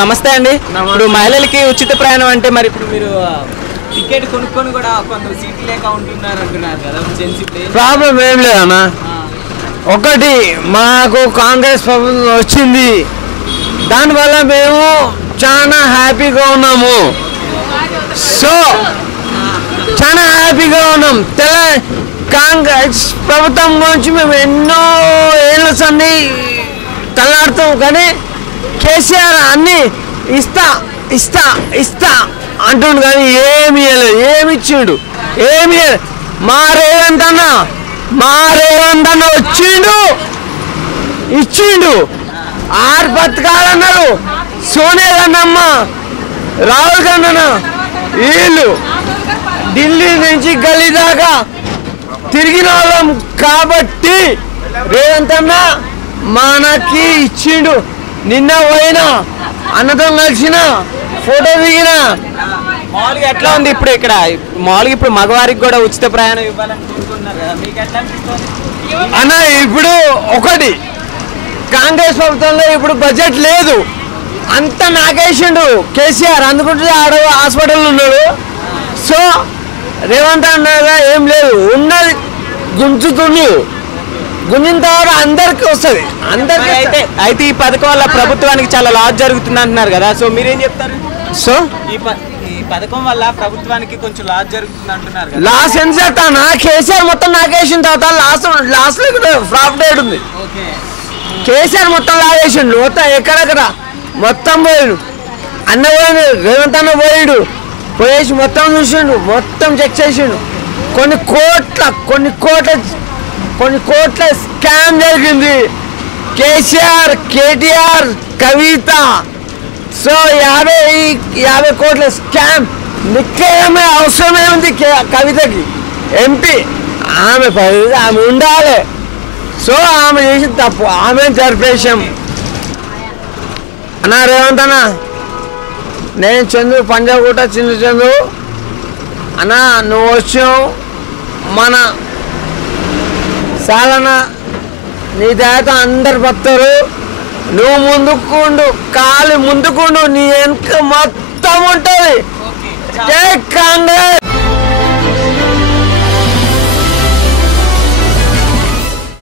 నమస్తే అండి. ఇప్పుడు మహిళలకి ఉచిత ప్రయాణం అంటే మరి ఇప్పుడు మీరు టికెట్ కొనుక్కొని కూడా కొంత సీట్ లేక ఉంటున్నారు అంటున్నారు కదా. ప్రాబ్లం ఏం లేదన్నా. ఒకటి మాకు కాంగ్రెస్ ప్రభుత్వం వచ్చింది, దానివల్ల మేము చాలా హ్యాపీగా ఉన్నాము. సో చాలా హ్యాపీగా ఉన్నాం. కాంగ్రెస్ ప్రభుత్వం గురించి మేము ఎన్నో ఏళ్ళ సంది తలాడుతాం, కానీ కేసీఆర్ అన్నీ ఇస్తా ఇస్తా ఇస్తా అంటుండు, కానీ ఏమి ఇవ్వలేదు. ఏమి ఇచ్చిండు? ఏమి మా రేవంత్ అన్న వచ్చిండు, ఇచ్చిండు. 6 పథకాలు అన్నారు. సోనియా గాంధీ అమ్మ, రాహుల్ గాంధీ అన్న, వీళ్ళు ఢిల్లీ నుంచి గల్లీ దాకా తిరిగిన వాళ్ళం కాబట్టి రేవంత్ అన్న మనకి ఇచ్చిండు. నిన్న పోయినా అన్నతో కలిసిన ఫోటో దిగిన. మామూలుగా ఎట్లా ఉంది ఇప్పుడు ఇక్కడ? మామూలుగా ఇప్పుడు మగవారికి కూడా ఉచిత ప్రయాణం ఇవ్వాలని కోరుకుంటున్నారు కదా, మీకు ఎట్లా అనిపిస్తుంది అన్న? ఇప్పుడు ఒకటి కాంగ్రెస్ ప్రభుత్వంలో ఇప్పుడు బడ్జెట్ లేదు, అంతా నాకేసిండు కేసీఆర్, అందుకుంటే ఆడ హాస్పిటల్ ఉన్నాడు. సో రేవంత్ అన్నగా ఏం లేదు, ఉన్నది గుంజుతుండు. గుంజిన తర్వాత అందరికి వస్తుంది, అందరికి. అయితే ఈ పథకం వల్ల ప్రభుత్వానికి చాలా లాస్ జరుగుతుంది అంటున్నారు కదా, సో మీరేం చెప్తారు? సో ఈ పథకం వల్ల ప్రభుత్వానికి కొంచెం లాస్ జరుగుతుంది అంటున్నారు కదా. లాస్ ఎంత చేస్తానా? కేసీఆర్ మొత్తం నాకేసిన తర్వాత లాస్ ప్రాఫిట్ ఉంది. కేసీఆర్ మొత్తం లాగేసిండు, మొత్తం ఎక్కడెక్కడ మొత్తం పోయాడు. అన్న పోయాడు, రేవంత్ అన్న పోయాడు, పోయేసి మొత్తం చూసిండు, మొత్తం చెక్ చేసిండు. కొన్ని కోట్ల స్కామ్ జరిగింది. కేసీఆర్, కేటీఆర్, కవిత. సో 50 కోట్ల స్కామ్. నిక్కమే అవసరమే ఉంది కవితకి, ఎంపీ. ఆమె ఉండాలి. సో ఆమె చేసిన తప్పు, ఆమె జరిపేశాం. అన్నా రేవంత్ అన్న, నేను చందు పంజాగుట్ట చందు అన్నా, నువ్వు వచ్చావు మన సాలన, నీ దయతో అందరు భక్తులు. నువ్వు ముందుకుండు, కాలు ముందుకుండు, నీ వెనుక మొత్తం ఉంటుంది. జై కాంగ్రెస్.